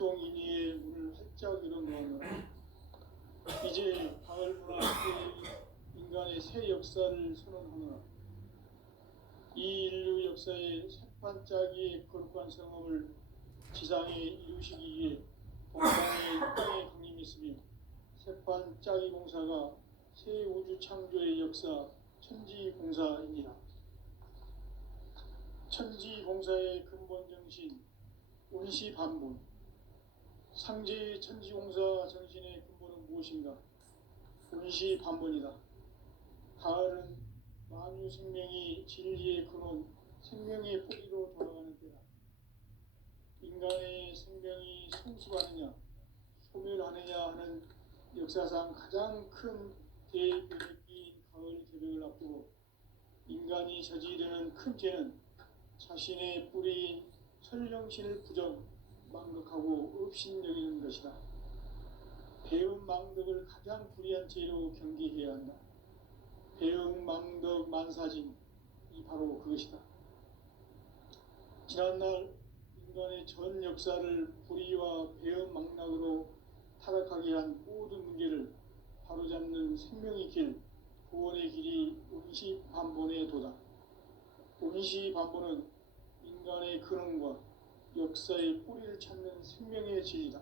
북동인의의 문을 활짝 열어놓았노라. 이제 가을 문화의 인간의 새 역사를 선언하노라. 이 인류 역사의 새반짝이의 거룩한 성험을 지상에 이루시기 위해 동방의 땅에 강림했으며 새반짝이 공사가 새 우주 창조의 역사 천지봉사이니라. 천지봉사의 근본 정신 운시반본. 상제의 천지봉사 정신의 근본은 무엇인가? 운시반본이다. 가을은 만유 생명이 진리의 근원, 생명의 뿌리로 돌아가는 때다. 인간의 생명이 성숙하느냐, 소멸하느냐 하는 역사상 가장 큰 대변혁기인 가을 개벽을 앞두고 인간이 저지르는 큰 죄는 자신의 뿌리인 설령신을 부정, 망극하고 업신여기는 것이다. 배은 망덕을 가장 불의한 죄로 경계해야 한다. 배응 망덕 만사진, 이 바로 그것이다. 지난날 인간의 전 역사를 불의와 배응 망락으로 타락하게 한 모든 문제를 바로잡는 생명의 길, 구원의 길이 운시반본의 도다. 운시반본은 인간의 근원과 역사의 뿌리를 찾는 생명의 진리다.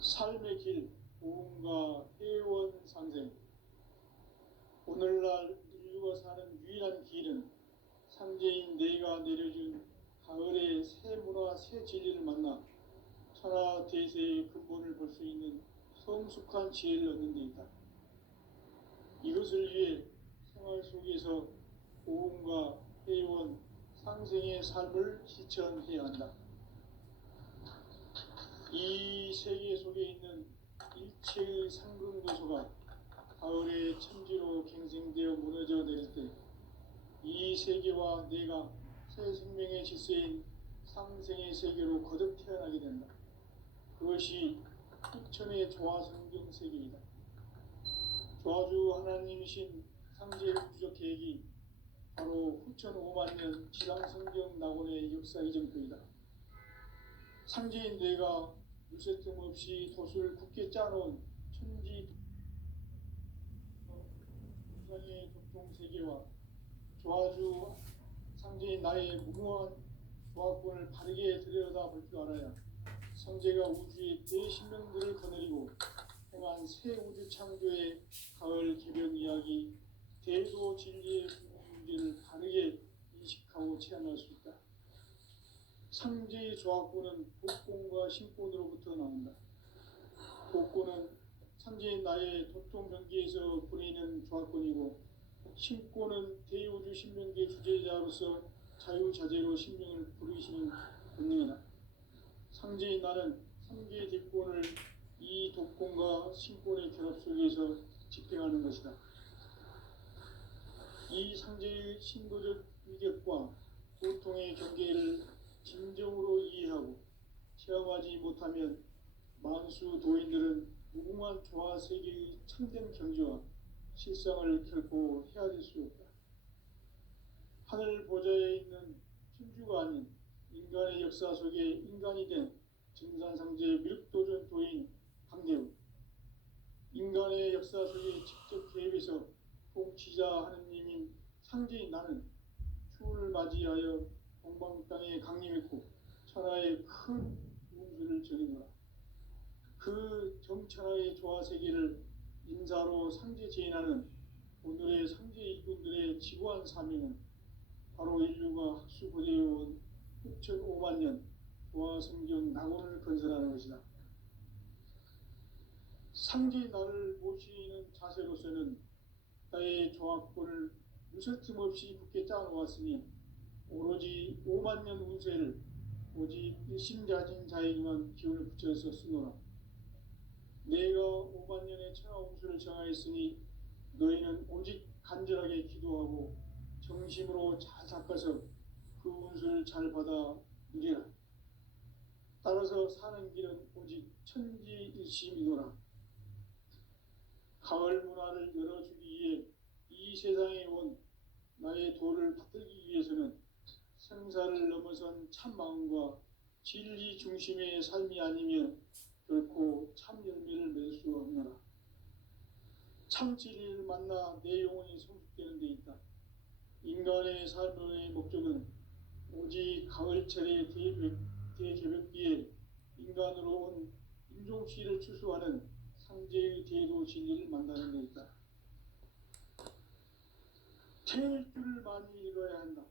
삶의 길, 보험과 회원 상생. 오늘날 인류가 사는 유일한 길은 상제인 내가 내려준 가을의 새 문화, 새 진리를 만나 천하 대세의 근본을 볼 수 있는 성숙한 지혜를 얻는 데 있다. 이것을 위해 생활 속에서 보험과 회원, 상생의 삶을 실천해야 한다. 이 세계 속에 있는 일체의 상근도소가 가을의 천지로 갱생되어 무너져 내릴 때 이 세계와 내가 새 생명의 질서인 상생의 세계로 거듭 태어나게 된다. 그것이 후천의 조화성경 세계이다. 조화주 하나님이신 상제 우주적 계획이 바로 후천 5만 년 지상성경 낙원의 역사 이정표이다. 상제인 뇌가 물새 틈 없이 돛을 굳게 짜놓은 천지 우상의 독통세계와 조화주 상제인 나의 무모한 조합권을 바르게 들여다볼 줄 알아야 성제가 우주의 대신명들을 거느리고 행한 새 우주 창조의 가을 개벽 이야기, 대도 진리의 문제를 바르게 인식하고 체험할 수 있다. 상제의 조합권은 복권과 신권으로부터 나온다. 복권은 상제인 나의 도통 경계에서 보내는 조합권이고, 신권은 대우주 신명계 주제자로서 자유자재로 신명을 부르시는 본능이다. 상제인 나는 3개의 뒷권을 이 독권과 신권의 결합 속에서 집행하는 것이다. 이 상제의 신도적 위격과 고통의 경계를 진정으로 이해하고 체험하지 못하면 만수 도인들은 무궁한 조화 세계의 참된 경지와 실상을 결코 헤아릴 수 없다. 하늘 보좌에 있는 천주가 아닌 인간의 역사 속에 인간이 된 증산상제 미륵도전 도인 강대우, 인간의 역사 속에 직접 개입해서 통치자 하느님인 상제인 나는 추운을 맞이하여 동방 땅에 강림했고 천하의 큰 운수를 정해노라. 그 정천하의 조화세계를 인사로 상제 제인하는 오늘의 상제 일꾼들의 지구한 사명은 바로 인류가 학수고대해온 6,5만 년 조화성경 낙원을 건설하는 것이다. 상제 나를 모시는 자세로서는 나의 조합권을 무설틈 없이 굳게 짜놓았으니 오로지 5만 년 운세를 오직 일심자진 자에게만 기운을 붙여서 쓰노라. 내가 5만 년의 천하 운수를 정하였으니 너희는 오직 간절하게 기도하고 정심으로 잘 닦아서 그 운수를 잘 받아 누리라. 따라서 사는 길은 오직 천지일심이노라. 가을 문화를 열어주기 위해 이 세상에 온 나의 도를 받들기 위해서는 생사를 넘어선 참 마음과 진리 중심의 삶이 아니면 결코 참 열매를 맺을 수 없노라. 참 진리를 만나 내 영혼이 성숙되는 데 있다. 인간의 삶의 목적은 오직 가을철의 대개벽기에 인간으로 온 인종씨를 추수하는 상제의 대도 진리를 만나는 데 있다. 태일 줄을 많이 읽어야 한다.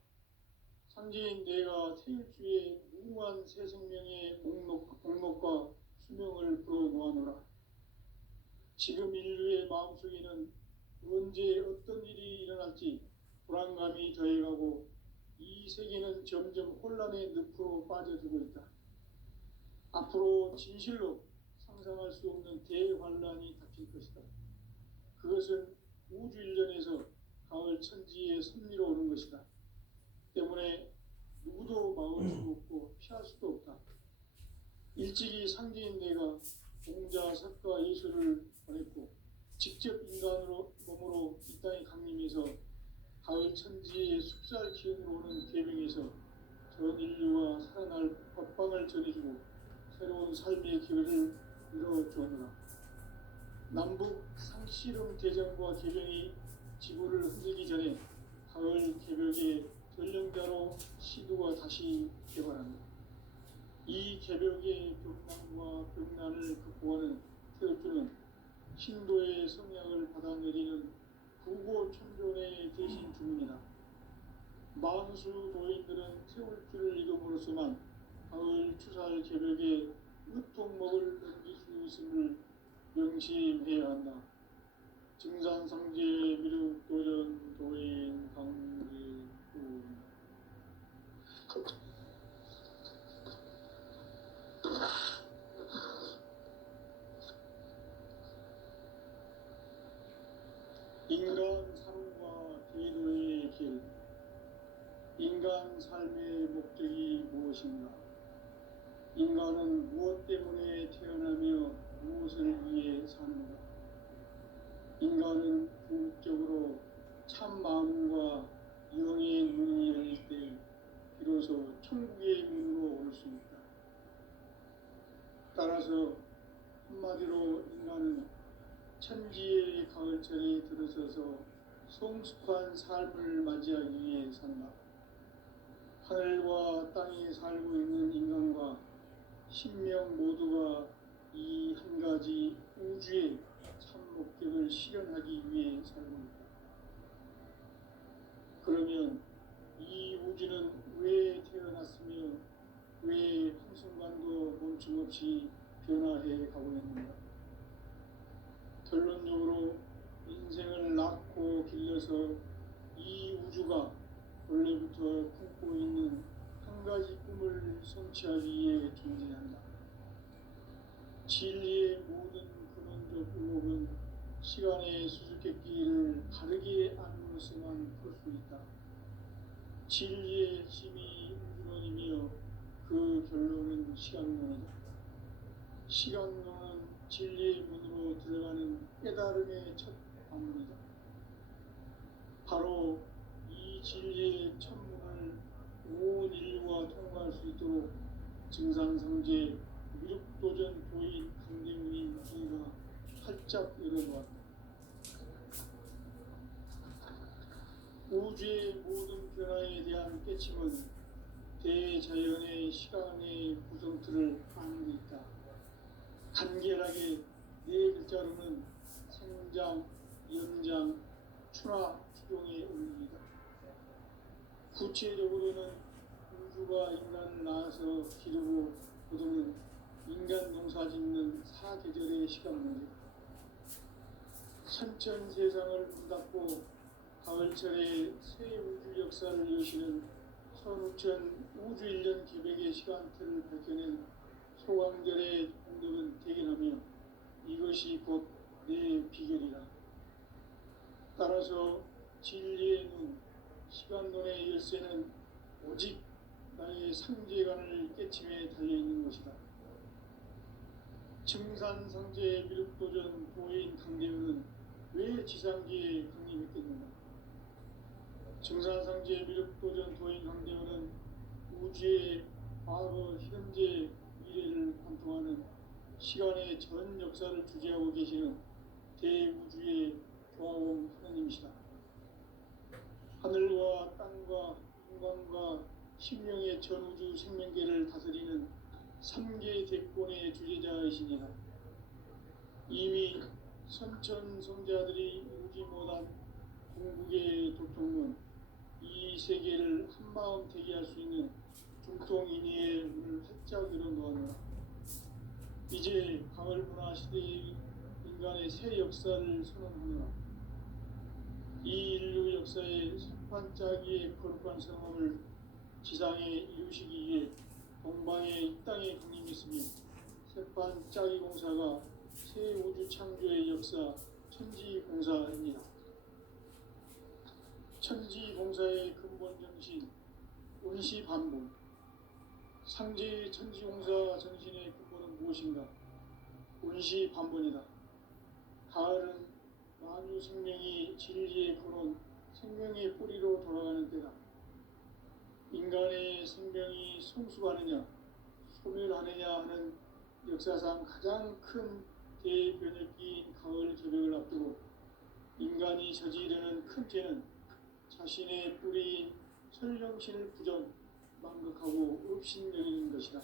상제인 내가 태일주의 무궁한 새 생명의 목록과 수명을 불어놓아노라. 지금 인류의 마음속에는 언제 어떤 일이 일어날지 불안감이 더해가고 이 세계는 점점 혼란의 늪으로 빠져들고 있다. 앞으로 진실로 상상할 수 없는 대환란이 닥칠 것이다. 그것은 우주 일련에서 가을 천지의 섭리로 오는 것이다. 때문에 누구도 막을 수 없고 피할 수도 없다. 일찍이 상제인 내가 공자, 석가, 예수를 보냈고 직접 인간으로 몸으로 이 땅에 강림해서 가을 천지의 숲살 기운으로 오는 계명에서 전 인류가 살아날 법방을 전해주고 새로운 삶의 기회를 이뤄주었노라. 남북 상씨름 대전과 개병이 지구를 흔들기 전에 가을 개벽의 전령자로 시도가 다시 개발한다. 이 개벽의 벽난과 벽난을 극복하는 태엽주는 신도의 성약을 받아내리는 구고천존의 대신 주문이다. 만수 도인들은 태울주를 이름으로서만 가을 추살 개벽에 으통목을 넘길 수 있음을 명심해야 한다. 증산상제 미륵도전 도인 강리군. 인간 삶과 대도의 길. 인간 삶의 목적이 무엇인가? 인간은 무엇 때문에 태어나며 무엇을 위해 사는가? 인간은 궁극적으로 참 마음과 영의 문이 열릴 때 비로소 천국의 문으로 올 수 있다. 따라서 한마디로 인간은 천지의 가을철에 들어서서 성숙한 삶을 맞이하기 위해 산다. 하늘과 땅에 살고 있는 인간과 신명 모두가 이 한 가지 우주의 참 목적을 실현하기 위해 살고 있다. 그러면 이 우주는 왜 태어났으며 왜 한순간도 멈춤없이 변화해 가고 있는가? 결론적으로 인생을 낳고 길러서 이 우주가 원래부터 품고 있는 한 가지 꿈을 성취하기 위해 존재한다. 진리의 모든 근원적 의혹은 시간의 수수께끼를 바르게 안으로서만 풀 수 있다. 진리의 핵심이 우주론이며 그 결론은 시간론이다. 시간론은 진리의 문으로 들어가는 깨달음의 첫 방문이다. 바로 이 진리의 첫 문을 온 인류가 통과할 수 있도록 증산성제 미륵도전 도인 강대문인 이가 활짝 열어놓았다. 우주의 모든 변화에 대한 깨침은 대자연의 시간의 구성틀을 아는 데 있다. 간결하게 네 글자로는 생장, 연장, 추나 추종의 원리이다. 구체적으로는 우주가 인간을 낳아서 기르고 거두는 인간 농사 짓는 사계절의 시간 문제다. 선천 세상을 문닫고 가을철에 새 우주 역사를 여시는 선우천 우주 일년 기백의 시간틀을 밝혀낸 소강절의 공덕은 대견하며 이것이 곧 내 비결이라. 따라서 진리의 눈, 시간론의 열쇠는 오직 나의 상제관을 깨침에 달려있는 것이다. 증산상제 미륵도전 도인 강대우는 왜 지상기에 강림했겠는가? 증산상제 미륵도전 도인 강대우는 우주의 과거, 현재, 미래를 관통하는 시간의 전 역사를 주재하고 계시는 대우주의 조화원 하나님이시다. 하늘과 땅과 인간과 신명의 전우주 생명계를 다스리는 삼계 대권의 주재자이시니라. 이미 선천성자들이 이루지 못한 궁극의 도통은 이 세계를 한마음 되게 할 수 있는 중통인의의 문을 활짝 열어놓았노라. 이제 가을 문화 시대의 인간의 새 역사를 선언하노라. 이 인류 역사의 sep판짜기의 거룩한 성함을 지상에 이루시기 위해 동방의 이 땅에 강림했으며 sep판짜기 공사가 새 우주 창조의 역사 천지공사입니다. 천지공사의 근본 정신 운시반복. 상제의 천지공사 정신의 근본은 무엇인가? 운시반복이다. 가을은 만유 생명이 진리의 근원, 생명의 뿌리로 돌아가는 때다. 인간의 생명이 성숙하느냐, 소멸하느냐 하는 역사상 가장 큰 대변혁기인 가을 개벽을 앞두고 인간이 저지르는 큰 죄는 자신의 뿌리인 설령신을 부정, 망극하고 업신여기는 것이다.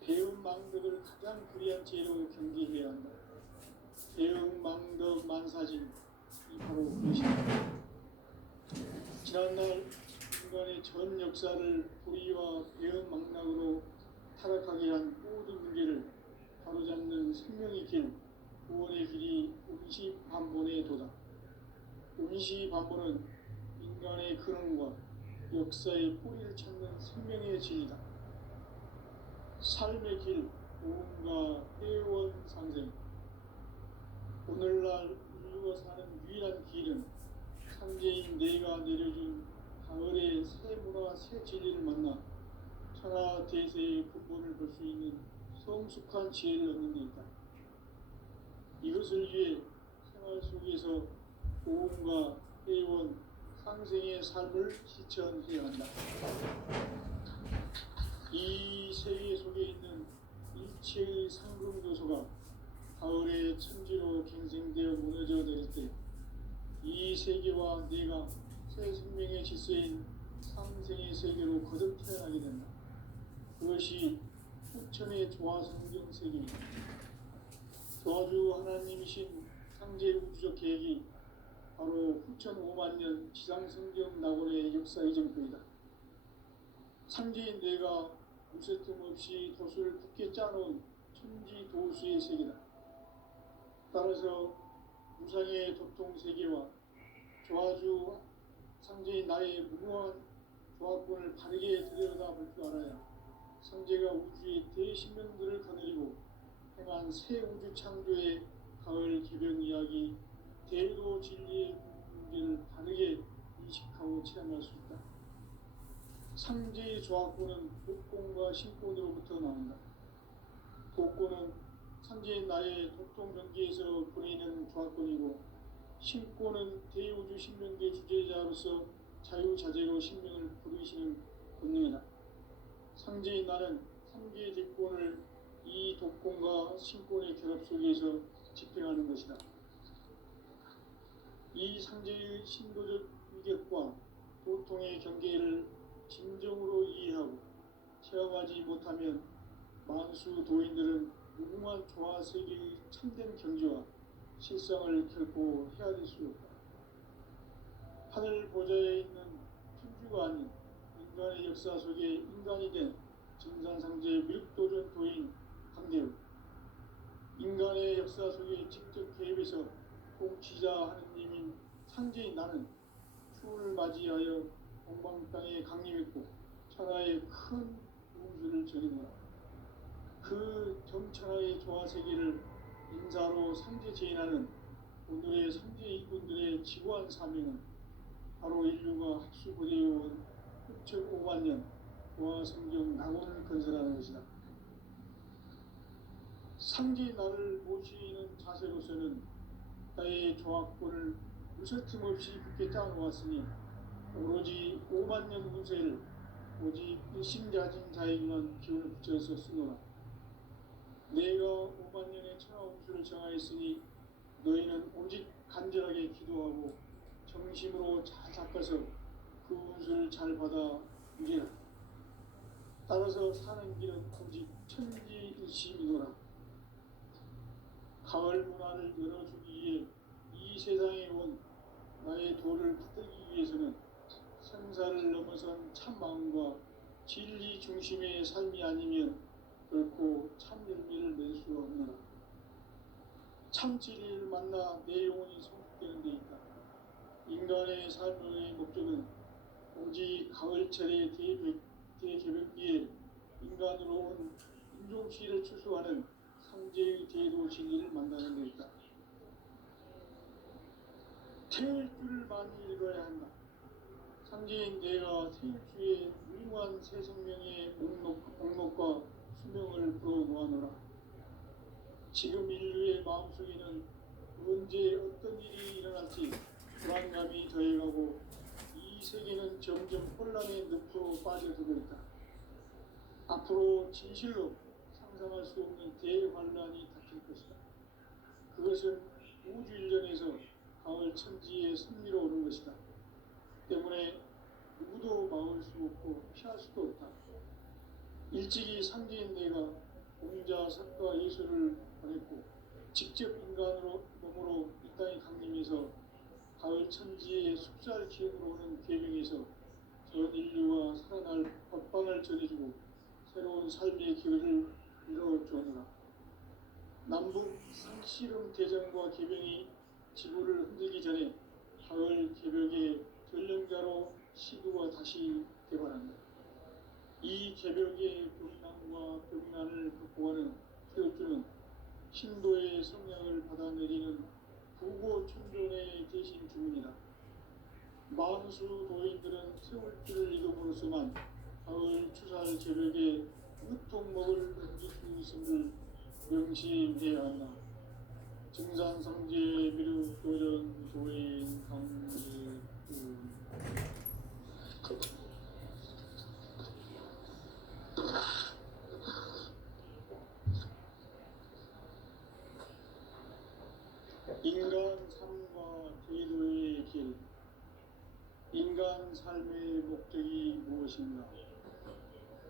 배은 망덕을 가장 불의한 죄로 경계해야 한다. 배은 망덕 만사진이 바로 그것이다. 지난날 인간의 전 역사를 불의와 배은 망락으로 타락하게 한 모든 문제를 바로잡는 생명의 길, 구원의 길이 운시반본의 도다. 운시반본은 인간의 근원과 역사의 뿌리를 찾는 생명의 진리다. 삶의 길, 오음과 회원 상생. 오늘날 인류가 사는 유일한 길은 삼재인 내가 내려준 가을의 새 문화, 새 진리를 만나 천하 대세의 근본을 볼 수 있는 성숙한 지혜를 얻는 데 있다. 이것을 위해 생활 속에서 오음과 회원, 상생의 삶을 실천해야 한다. 이 세계 속에 있는 일체의 상금도소가 가을의 천지로 갱생되어 무너져 내릴 때 이 세계와 내가 새 생명의 질서인 상생의 세계로 거듭 태어나게 된다. 그것이 후천의 조화성경 세계입니다. 조화주 하나님이신 상제 우주적 계획이 바로 후천 5만 년 지상성경 낙원의 역사 이정표이다. 상제인 내가 무쇠틈 없이 도수를 굳게 짜놓은 천지 도수의 세계다. 따라서 무상의 도통 세계와 조화주 상제인 나의 무모한 조화권을 바르게 들여다볼 줄 알아야 상제가 우주의 대신명들을 거느리고 행한 새 우주 창조의 가을 개벽 이야기, 대도 진리의 문제를 바르게 인식하고 체험할 수 있다. 상제의 조화권은 복권과 신권으로부터 나온다. 복권은 상제인 나의 도통 경계에서 보내는 조화권이고, 신권은 대우주 신명계 주제자로서 자유자재로 신명을 부르시는 본능이다. 상제인 나는 삼계의 대권을 이 독권과 신권의 결합 속에서 집행하는 것이다. 이 상제의 신도적 위격과 도통의 경계를 진정으로 이해하고 체험하지 못하면 만수 도인들은 무궁한 조화 세계의 참된 경지와 실상을 결코 헤아릴 수 없다. 하늘 보좌에 있는 천주가 아닌 인간의 역사 속에 인간이 된 정산상제 밀도전 도인 강대우, 인간의 역사 속에 직접 개입해서 통치자 하느님인 상제인 나는 추운을 맞이하여 동방 땅에 강림했고 천하의 큰 우주를 전해노라. 그 정천하의 조화 세계를 인사로 상제 제인하는 오늘의 상제 이군들의 지구한 사명은 바로 인류가 학수부대해온 후천 5만 년 조화 성경 낙원을 건설하는 것이다. 상제 나를 모시는 자세로서는 나의 조화권을 무쇠틈 없이 굳게 짜놓았으니 오로지 5만 년 운세를 오직 일심가진 자에게만 기운을 붙여서 쓰노라. 내가 5만 년의 천하 운수를 정하였으니 너희는 오직 간절하게 기도하고 정심으로 잘 닦아서 그 운수를 잘 받아 누리라. 따라서 사는 길은 오직 천지일심이노라. 가을 문화를 열어주기 위해 이 세상에 온 나의 도를 붙들기 위해서는 생사를 넘어선 참 마음과 진리 중심의 삶이 아니면 결코 참 열매를 낼 수 없노라. 참 진리를 만나 내 영혼이 성숙되는 데 있다. 인간의 삶의 목적은 오직 가을철의 대개벽기에 인간으로 온 인종시를 추수하는 상제의 대도 진리를 만나는 데 있다. 태일주를 많이 읽어야 한다. 상제인 내가 태일주의 무궁한 새 생명의 목록과 수명을 풀어놓아노라. 지금 인류의 마음속에는 언제 어떤 일이 일어날지 불안감이 더해가고 이 세계는 점점 혼란의 늪으로 빠져들고 있다. 앞으로 진실로 상상할 수 없는 대환란이 닥칠 것이다. 그것은 우주 일전에서 가을 천지의 승리로 오는 것이다. 때문에 누구도 막을 수 없고 피할 수도 없다. 일찍이 상제인 내가 공자, 석가, 예수를 보냈고 직접 인간으로 몸으로 이 땅에 강림해서 가을 천지의 숙살 기운으로 오는 계명에서 전 인류와 살아날 법방을 전해주고 새로운 삶의 길을 이뤄주었노라. 남북 상씨름 대전과 개병이 지구를 흔들기 전에 가을 개벽의 전령자로 시도가 다시 개발한다. 이 개벽의 병난과 병난을 극복하는 태우주는 신도의 성량을 받아내리는 부고천존의 대신 주문이다. 만수 도인들은 태울주를 이름으로서만 가을 추살 개벽의 으통목을 넘길 수 있음을 명심해야 한다. 증산상제 미륵 도전 도인 강지 인간 삶과 제도의 길. 인간 삶의 목적이 무엇인가?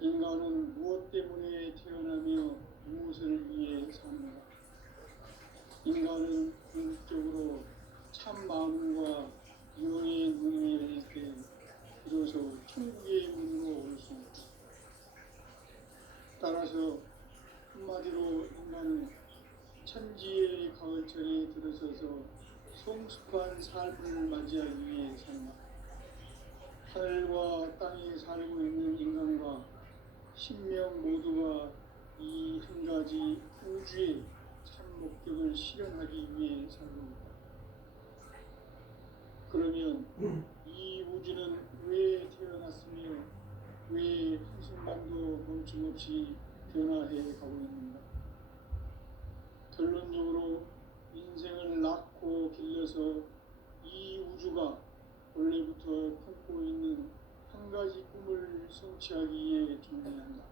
인간은 무엇 때문에 태어나며 무엇을 위해 사는가? 인간은 궁극적으로 참 마음과 영의 눈이 열릴 때 비로소 천국의 문으로 올 수 있다. 따라서 한마디로 인간은 천지의 가을철에 들어서서 성숙한 삶을 맞이하기 위해 산다. 하늘과 땅에 살고 있는 인간과 신명 모두가 이 한 가지 우주의 참 목적을 실현하기 위해 살고 있다. 그러면 이 우주는 왜 태어났으며 왜 한순간도 멈춤없이 변화해 가고 있는가? 결론적으로 인생을 낳고 길러서 이 우주가 원래부터 품고 있는 한 가지 꿈을 성취하기 위해 존재한다.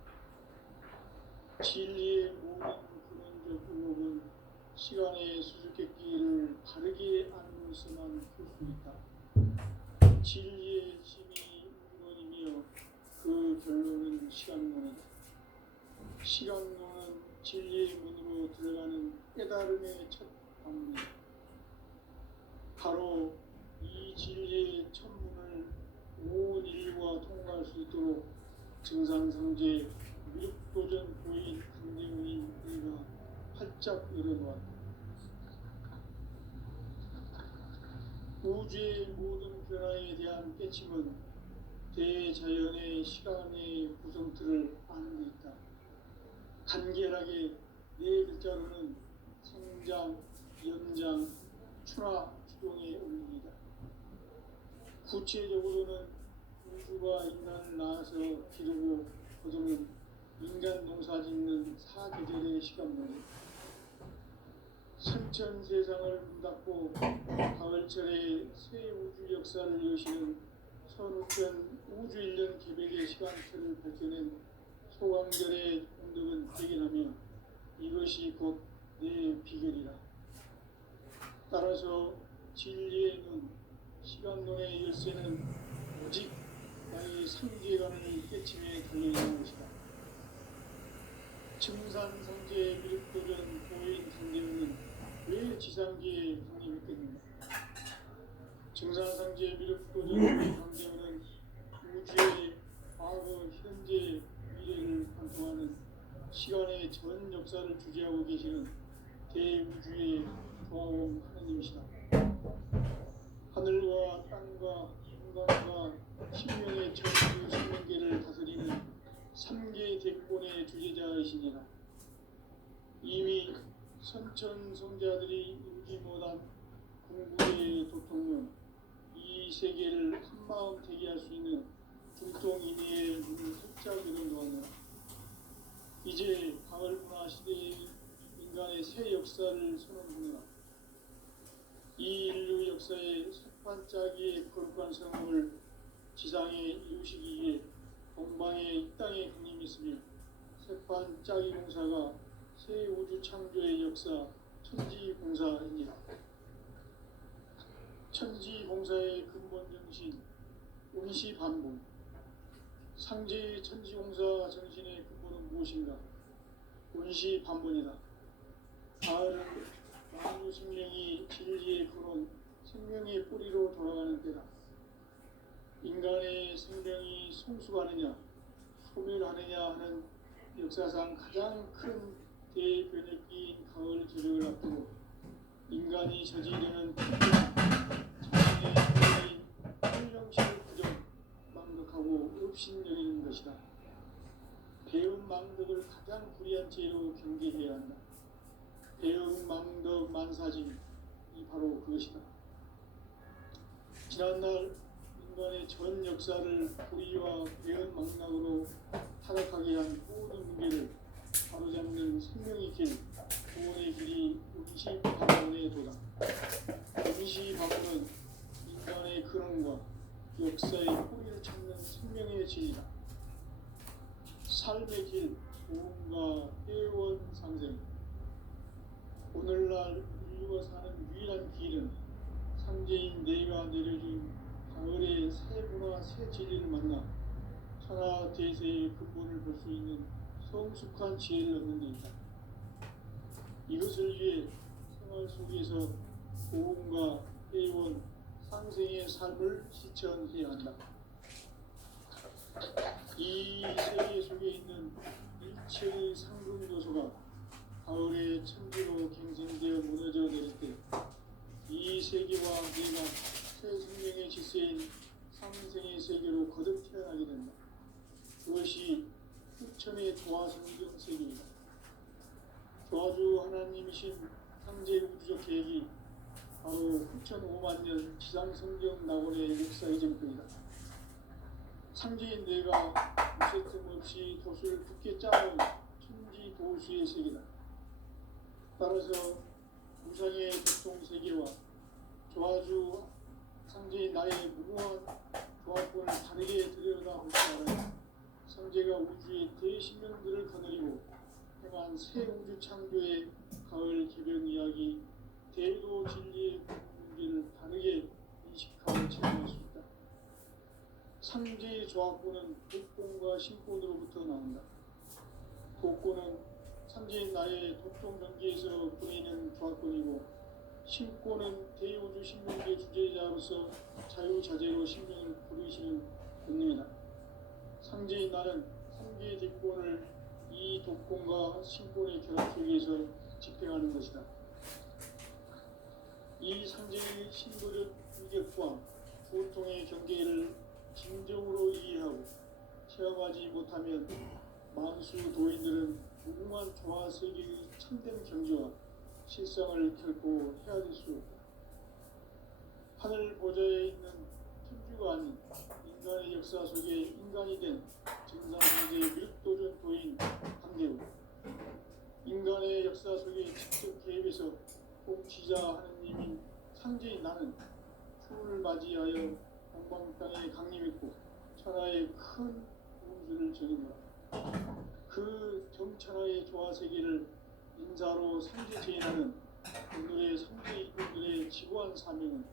진리의 모든 근원적 의혹은 시간의 수수께끼를 바르게 알면서만 풀 수 있다. 진리의 힘이 근원이며 그 결론은 시간론이다. 시간론은 진리의 문으로 들어가는 깨달음의 첫 방문이다. 바로 이 진리의 천문을 온 인류가 통과할 수 있도록 증산상제 미륵도전 고인 강대우인 우리가 활짝 열어놓았다. 우주의 모든 변화에 대한 깨침은 대자연의 시간의 구성틀을 아는 데 있다. 간결하게 네 글자로는 성장, 연장, 추나, 추동의 원리이다. 구체적으로는 우주가 인간을 낳아서 기르고 거두는 인간 농사 짓는 사계절의 시간론이다. 선천 세상을 문닫고 가을철에 새 우주 역사를 여시는 천우편 우주 1년 기백의 시간표를 밝혀낸 소강절의 공덕은 대견하며 이것이 곧 내 비결이라. 따라서 진리의 눈, 시간론의 열쇠는 오직 나의 상계관을 깨침에 달려있는 것이다. 증산상제의 미륵도전 보인 상제는 왜 지상계에 강림했겠는가? 증산상제의 미륵도전 보인 상제는 우주의 과거, 현재, 미래를 관통하는 시간의 전 역사를 주재하고 계시는 대우주의 조화원 하나님이시다. 하늘과 땅과 인간과 신명의 전부 생명계를 다스리는 삼계 대권의 주제자이시니라. 이미 선천성자들이 이루지 못한 궁극의 도통은 이 세계를 한마음 되게 할 수 있는 중통인의의 문을 활짝 열어놓았노라. 이제 가을 문화 시대의 인간의 새 역사를 선언하노라. 이 인류 역사의 셋반짜기의 거룩한 성공을 지상에 이루시기 위해 동방의 이 땅에 강림했으며 셋반짜기 공사가 새 우주 창조의 역사 천지공사입니다. 천지공사의 근본 정신 운시반복. 상제의 천지공사 정신의 근본은 무엇인가? 운시반복이다. 가을은 만유 생명이 진리의 근원, 생명의 뿌리로 돌아가는 때다. 인간의 생명이 성숙하느냐, 소멸하느냐 하는 역사상 가장 큰 대변혁기인 가을 저녁을 앞두고 인간이 저지르는 자신의 행위인 활용식을 부정, 망덕하고 업신여기는 것이다. 배운 망덕을 가장 불의한 죄로 경계해야 한다. 배운 망덕 만사짐이 바로 그것이다. 지난날 인간의 전 역사를 불의와 배은 망락으로 타락하게 한 모든 문제를 바로잡는 생명의 길, 구원의 길이 운시반문의 도다. 운시반문은 인간의 근원과 역사의 뿌리를 찾는 생명의 진리다. 삶의 길, 구원과 회원 상생. 오늘날 인류가 사는 유일한 길은 상제인 내가 내려준 가을의 새 문화, 새 진리를 만나 천하 대세의 근본을 볼 수 있는 성숙한 지혜를 얻는 데 있다. 이것을 위해 생활 속에서 보험과 회원, 상생의 삶을 실천해야 한다. 이 세계 속에 있는 일체의 상금 요소가 가을의 천지로 갱생되어 무너져 내릴 때 이 세계와 내가 새 생명의 질서인 상생의 세계로 거듭 태어나게 된다. 그것이 후천의 조화성경 세계이다. 조화주 하나님이신 상제 우주적 계획이 바로 후천 5만 년 지상성경 낙원의 역사의 정권이다. 상제인 내가 무쇠틈 없이 돛을 굳게 짜는 천지 도수의 세계다. 따라서 무상의 교통 세계와 조화주 상제인 나의 무모한 조합권을 다르게 들여다볼 줄 알아야 상제가 우주의 대신명들을 거느리고 행한 새 우주 창조의 가을 개변 이야기, 대도 진리의 문제를 다르게 인식하고 체험할 수 있다. 상제의 조합권은 독권과 신권으로부터 나온다. 독권은 상제인 나의 독종 경계에서 보이는 조합권이고 신권은 대우주 신명의 주제자로서 자유자재로 신명을 부르시는 본능이다. 상제인 나는 상계의 대권을 이 독권과 신권의 결합 속에서 집행하는 것이다. 이 상제의 신도적 위격과 고통의 경계를 진정으로 이해하고 체험하지 못하면 만수 도인들은 무궁한 조화 세계의 참된 경지와 실상을 결코 헤아릴 수 없다. 하늘 보좌에 있는 천주가 아닌 인간의 역사 속에 인간이 된 증산상제의 밀도전 도인 한계우, 인간의 역사 속에 직접 개입해서 통치자 하느님인 상제인 나는 추를 맞이하여 동방 땅에 강림했고 천하의 큰 우주를 전인다. 그 정천하의 조화세계를 인사로 삼재제인하는 오늘의 삼재인들의 지구한 사명은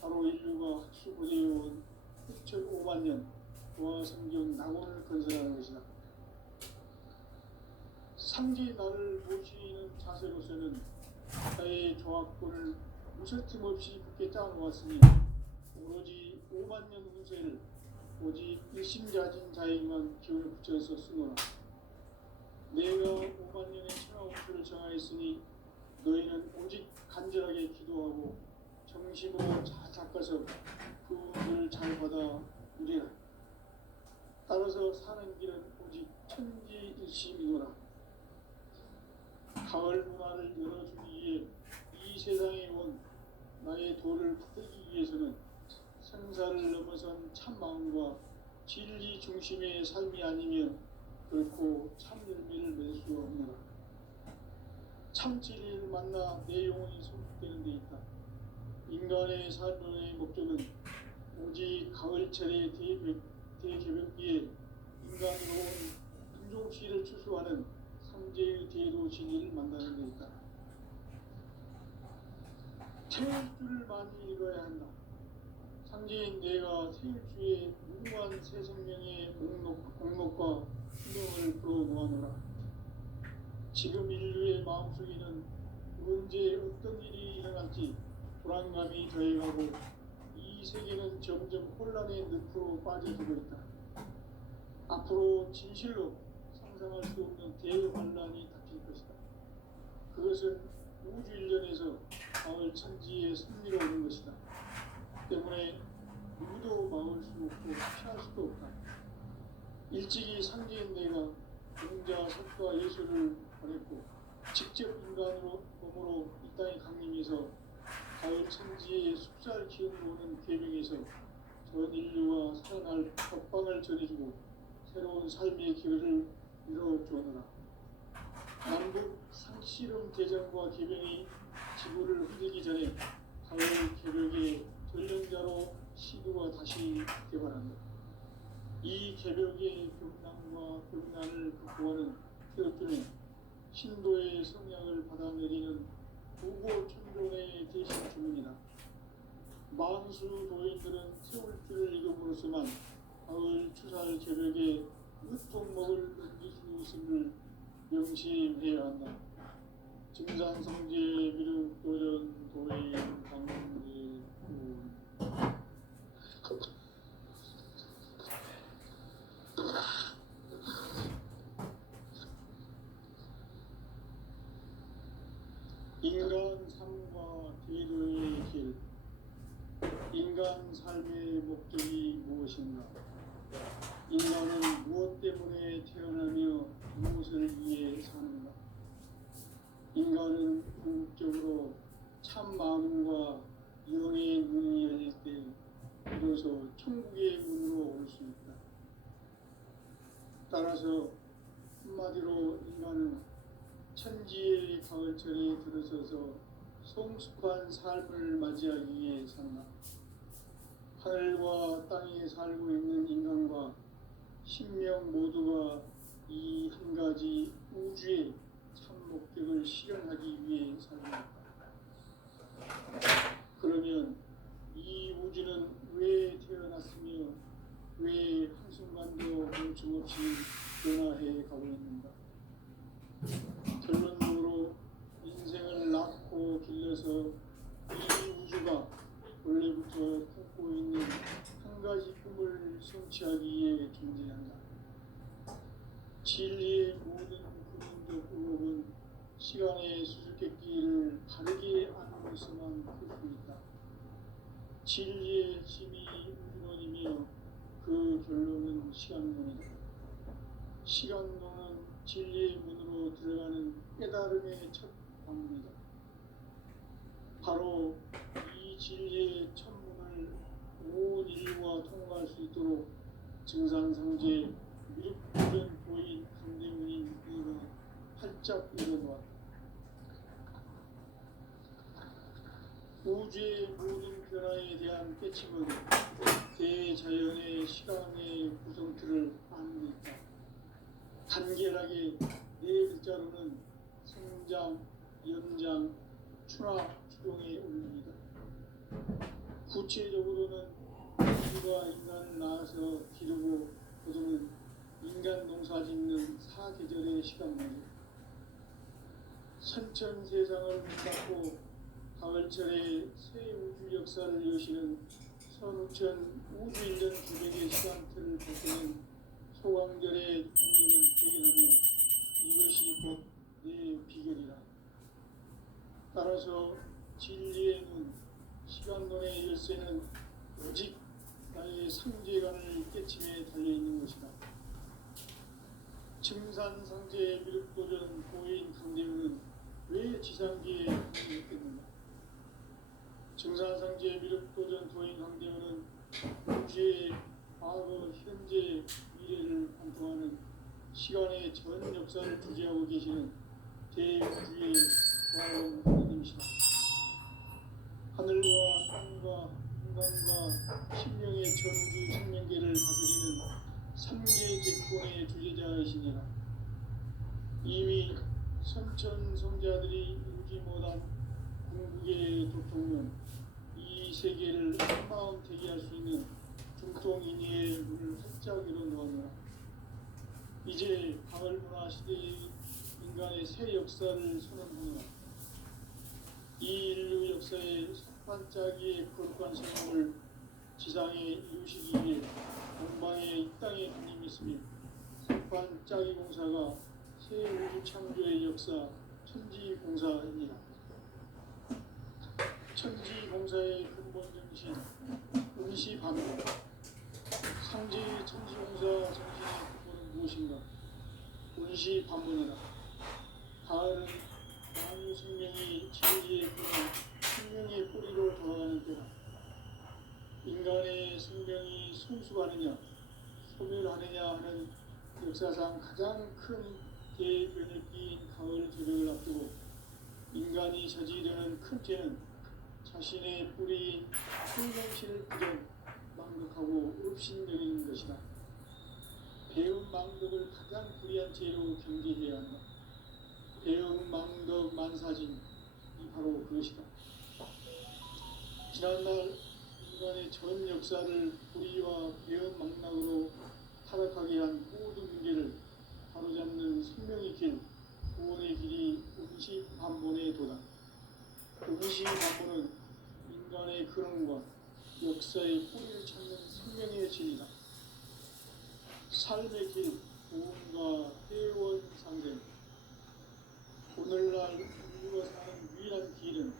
바로 인류가 학수고대해온 6,5만 년 조화성경 낙원을 건설하는 것이다. 삼재의 나를 모시는 자세로서는 나의 조합권을 무설팀 없이 굳게 짜놓았으니 오로지 5만 년 운세를 오직 일심자진 자에게만 기운을 붙여서 쓰노라. 내가 5만 년의 천하 운수를 정하였으니 너희는 오직 간절하게 기도하고 정심으로 잘 닦아서 그 운을 잘 받아 누리라. 따라서 사는 길은 오직 천지일심이노라. 가을 문화를 열어주기 위해 이 세상에 온 나의 도를 붙들기 위해서는 생사를 넘어선 참마음과 진리 중심의 삶이 아니면 결코 참 열매를 맺을 수 없노라. 참 진리를 만나 내 영혼이 성숙되는 데 있다. 인간의 삶의 목적은 오직 가을철의 대개벽기에 인간으로 온 품종씨를 추수하는 삼재의 대도 진리를 만나는 데 있다. 태일주를 많이 읽어야 한다. 상제인 내가 태일주의 무궁한 새 생명의 목록과 수명을 풀어놓아노라. 지금 인류의 마음속에는 언제 어떤 일이 일어날지 불안감이 더해가고 이 세계는 점점 혼란의 늪으로 빠져들고 있다. 앞으로 진실로 상상할 수 없는 대환란이 닥칠 것이다. 그것은 우주 일련에서 가을 천지의 승리로 오는 것이다. 때문에 누구도 막을 수 없고 피할 수도 없다. 일찍이 상제인 내가 공자, 석과 예수를 보냈고 직접 인간으로 몸으로 이 땅에 강림해서 가을 천지의 숲살 기운으로 오는 계명에서 전 인류가 살아날 법방을 전해주고 새로운 삶의 기회를 이뤄주어노라. 남북 상씨름 대전과 계명이 지구를 흔들기 전에 가을 개벽의 전령자로 시도가 다시 개발한다. 이 개벽의 경난과 경난을 극복하는 태엽중에 신도의 성향을 받아내리는 부고천존의 대신 주문이다. 만수 도인들은 태울주를 읽음으로써만 가을 추살 개벽의 으통목을 넘길 수 있음을 명심해야 한다. 증산성제 미륵 도전 도인 강제군 인간 삶과 대도의 길. 인간 삶의 목적이 무엇인가? 인간은 무엇 때문에 태어나며 무엇을 위해 사는가? 인간은 궁극적으로 참 마음과 영의 문이 열릴 때 비로소 천국의 문으로 올 수 있다. 따라서 한마디로 인간은 천지의 가을철에 들어서서 성숙한 삶을 맞이하기 위해 산다. 하늘과 땅에 살고 있는 인간과 신명 모두가 이 한 가지 우주의 참 목적을 실현하기 위해 살다. 그러면 이 우주는 왜 태어났으며 왜 한순간도 멈춤없이 변화해 가고 있는가? 결론적으로 인생을 낳고 길러서 이 우주가 원래부터 품고 있는 한 가지 꿈을 성취하기 위해 존재한다. 진리의 모든 근원적 의혹은 시간의 수수께끼를 바르게 안으로서만 풀 수 있다. 진리의 핵심이 우주론이며 그 결론은 시간론이다. 시간론은 진리의 문으로 들어가는 깨달음의 첫 방문이다. 바로 이 진리의 첫 문을 온 인류가 통과할 수 있도록 증산상제 미륵도전 도인 강대문인 이가 활짝 열어놓았다. 우주의 모든 변화에 대한 깨침은 대자연의 시간의 구성틀을 아는 데 있다. 간결하게 네 글자로는 성장, 연장, 추나 추동에 올립니다. 구체적으로는 우주가 인간을 낳아서 기르고 거두는 인간 농사 짓는 사계절의 시간말이다. 선천 세상을 문닫고 가을철에 새 우주 역사를 여시는 선우천 우주 1년 900의 시간틀을 벗기는 소강절의 공덕은 대견하며 이것이 곧 내 비결이라. 따라서 진리의 눈, 시간론의 열쇠는 오직 나의 상제관을 깨침에 달려있는 것이다. 증산상제 미륵도전 고인 강대우는 왜 지상기에 합류했겠는가? 증산상제 미륵도전 도인 강대우는 우주의 과거, 현재, 미래를 관통하는 시간의 전 역사를 주재하고 계시는 대우주의 과원 하나님이시다. 하늘과 땅과 인간과 심령의 전우주 생명계를 다스리는 삼계 제권의 주제자이시니라. 이미 선천 성자들이 이루지 못한 궁극의 도통론, 이 세계를 한마음 되게 할 수 있는 중통인의의 문을 활짝 열어놓았노라. 이제 가을 문화 시대의 인간의 새 역사를 선언하노라. 이 인류 역사의 반짝이의 거룩한 생명을 지상에 이루시기 위해 동방에 이 땅에 하나님이 있으며 반짝이 공사가 새 우주 창조의 역사 천지공사입니다. 천지공사의 근본 정신 운시반복. 상지 천지공사 정신의 근본은 무엇인가? 운시반복이다. 가을은 만유 생명이 진리의 근원, 생명의 뿌리로 돌아가는 때다. 인간의 생명이 성숙하느냐, 소멸하느냐 하는 역사상 가장 큰 대변을 끼인 가을 저녁을 앞두고 인간이 저지르는 큰 죄는 자신의 뿌리인 생명신을 부정, 망극하고 업신여기는 것이다. 배운 망덕을 가장 불의한 죄로 경계해야 한다. 배운 망덕 만사진이 바로 그것이다. 지난날 인간의 전 역사를 불의와 배운 망락으로 타락하게 한 모든 문제를 바로잡는 생명의 길, 구원의 길이 운시반본에 도다. 운시반본은 인간의 근원과 역사의 뿌리를 찾는 생명의 진리다. 삶의 길, 구원과 회원 상생. 오늘날 인류가 사는 유일한 길은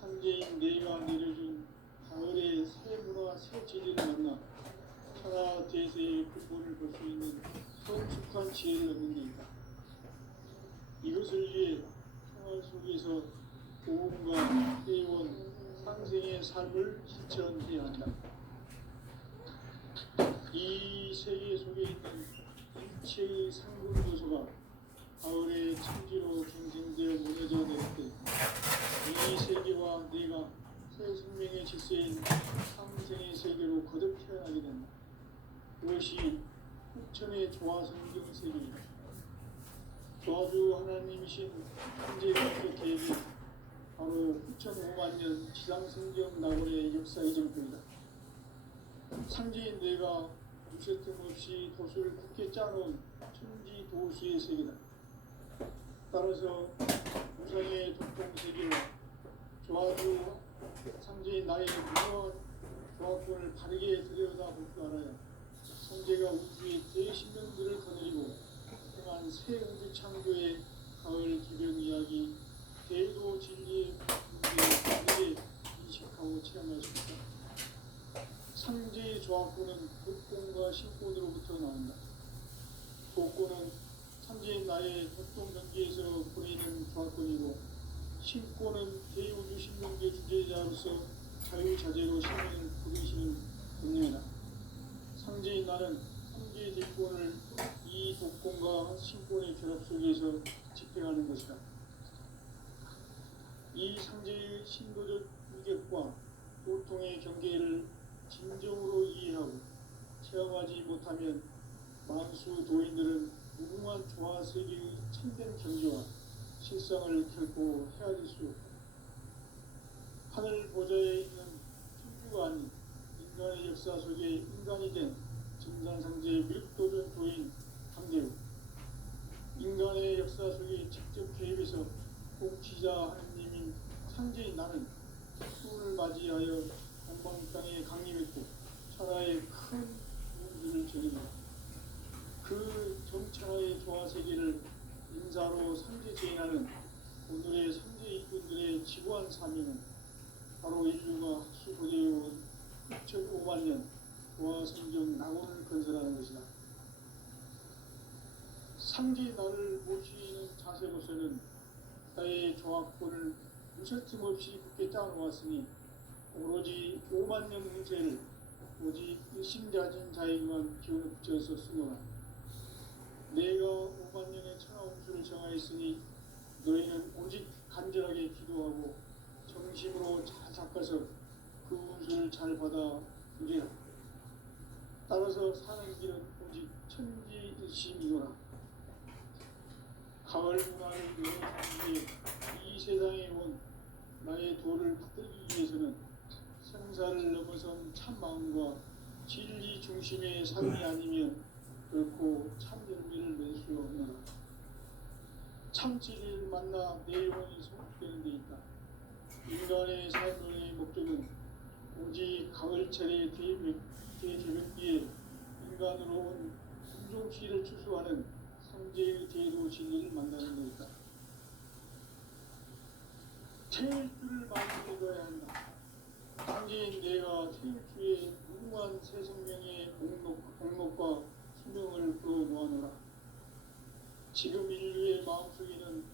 상제인 내가 내려준 가을의 새 문화 새 진리를 만나 천하 대세의 근본을 볼 수 있는 성숙한 지혜를 얻는 데 있다. 이것을 위해 생활 속에서 보험과 회원, 상생의 삶을 실천해야 한다. 이 세계 속에 있는 일체의 상급 요소가 가을의 천지로 경쟁되어 무너져 내릴 때 이 세계와 내가 새 생명의 질서인 상생의 세계로 거듭 태어나게 된다. 그것이 후천의 조화성경 세계이다. 조화주 하나님이신 천재의 계획이 바로 후천 5만 년 지상성경 낙원의 역사의 정통이다. 상제인 내가 무쇠틈 없이 도수를 굳게 짜놓은 천지 도시의 세계다. 따라서 우상의 도통세계와 조화주 상제인 나의 무서운 조화권을 바르게 들여다볼 줄 알아야 성제가 우주의 대신령들을 거느리고 행한 새 우주 창조의 가을 기변 이야기 대도 진리의 문제를 바르게 인식하고 체험할 수 있다. 상제의 조화권은 독권과 신권으로부터 나온다. 독권은 상제인 나의 협동경계에서 보내는 조화권이고 신권은 대우주 신명계 주제자로서 자유자재로 신명을 부르시는 권능이다. 상제인 나는 상제의 대권을 이 독권과 신권의 결합 속에서 집행하는 것이다. 이 상제의 신도적 위격과 고통의 경계를 진정으로 이해하고 체험하지 못하면 만수 도인들은 무궁한 조화 세계의 참된 경지와 실상을 결코 헤아릴 수 없다. 하늘 보좌에 있는 천주가 아닌 인간의 역사 속에 인간이 된 증산상제 밀도전 도인 강대우, 인간의 역사 속에 직접 개입해서 공치자 하느님인 상제인 나는 수을 맞이하여 동방 땅에 강림했고 천하의 큰 문들을 전했다. 그 정천하의 조화 세계를 인사로 삼재 제인하는 오늘의 삼재 일꾼들의 지구한 사명은 바로 인류가 학수고대해온 6,500만 년 조화 성경 낙원을 건설하는 것이다. 삼재 나를 모시는 자세로서는 나의 조합권을 무설틈 없이 굳게 짜놓았으니 오로지 5만 년 운세를 오직 일심자진 자에게만 기운을 붙여서 쓰노라. 내가 5만 년의 천하 운수를 정하였으니 너희는 오직 간절하게 기도하고 정심으로 잘 닦아서 그 운수를 잘 받아 누리라. 따라서 사는 길은 오직 천지일심이노라. 가을 문화를 여행하기 위해 이 세상에 온 나의 도를 붙들기 위해서는 생사를 넘어선 참 마음과 진리 중심의 삶이 아니면 결코 참 열매를 낼 수 없노라. 참 진리를 만나 내 영혼이 소속되는 데 있다. 인간의 삶의 목적은 오직 가을철의 대개벽기에 인간으로 온 품종시를 추수하는 상제의 대도 진리를 만나는 것이다. 태일 줄을 많이 믿어야 한다. 상제인 내가 태일 주에 무궁한 새 생명의 공록과 수명을 불어모아노라. 지금 인류의 마음속에는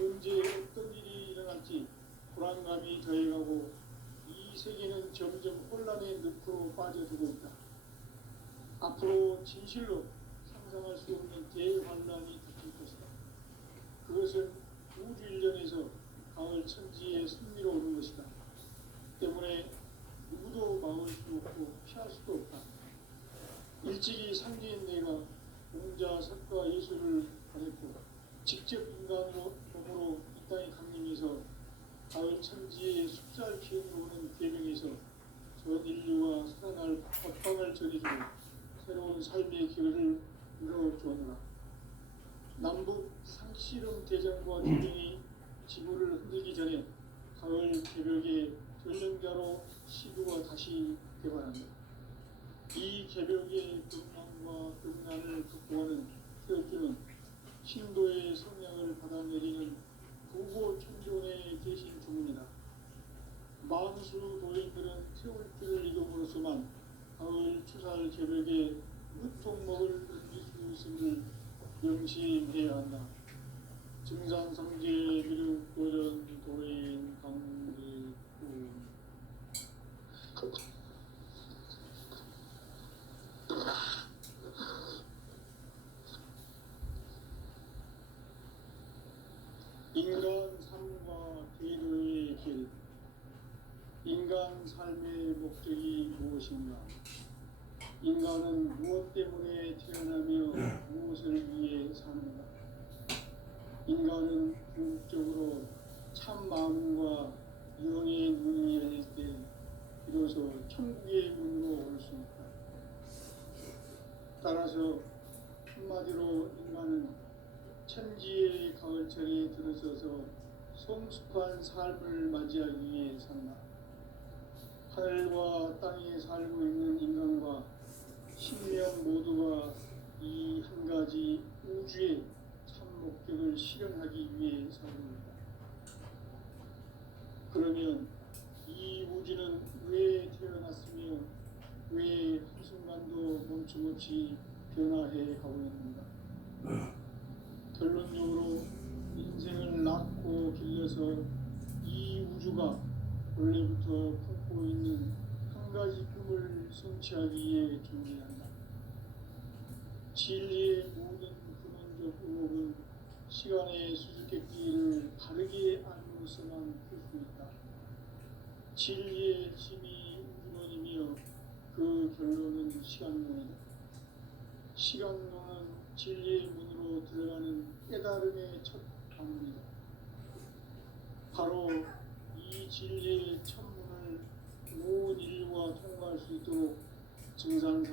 언제 어떤 일이 일어날지 불안감이 더해가고 이 세계는 점점 혼란의 늪으로 빠져들고 있다. 앞으로 진실로 상상할 수 없는 대환란이 닥칠 것이다. 그것은 우주 일련에서 가을 천지의 승리로 오는 것이다. 때문에 누구도 막을 수 없고 피할 수도 없다. 일찍이 상제인 내가 공자, 석가, 예수를 보냈고 직접 인간으로 몸으로 이 땅에 강림해서 가을 천지의 숫자를 기운으로 오는 계명에서 전 인류와 살아날 법방을 전해주고 새로운 삶의 기회를 열어주었노라. 남북 상씨름 대전과 전쟁이 지구를 흔들기 전에 가을 개벽의 전령자로 시도가 다시 개발한다. 이 개벽의 극망과 극난을 극복하는 태엽주는 신도의 성령을 받아내리는 부고 천존의 대신 주문이다. 만수 도인들은 태울주를 이름으로서만 가을 추살 개벽에 으통먹을 던질 수 있음을 명심해야 한다. 증산상제 미륵도전 도인 강대구 인간 삶과 대도의 길. 인간 삶의 목적이 무엇인가? 인간은 무엇 때문에 태어나며 무엇을 위해 사는가? 인간은 궁극적으로 참 마음과 영의 눈이 열릴 때 비로소 천국의 문으로 올 수 있다. 따라서 한마디로 인간은 천지의 가을철에 들어서서 성숙한 삶을 맞이하기 위해 산다. 하늘과 땅에 살고 있는 인간과 신명 모두가 이 한 가지 우주의 참 목적을 실현하기 위해 살고 있다. 그러면 이 우주는 왜 태어났으며 왜 한순간도 멈춤없이 변화해 가고 있는가? 결론적으로 인생을 낳고 길러서 이 우주가 원래부터 품고 있는 한 가지 꿈을 성취하기 위해 존재한다. 진리의 모든 근원적 의혹은 시간의 수수께끼를 바르게 알므로서만 풀 수 있다. 진리의 힘이 우주론이며 그 결론은 시간론이다. 시간론은 진리의 문으로 들어가는 깨달음의 첫 방문이다. 바로 이 진리의 첫 문을 온 인류가 통과할 수 있도록 증상상제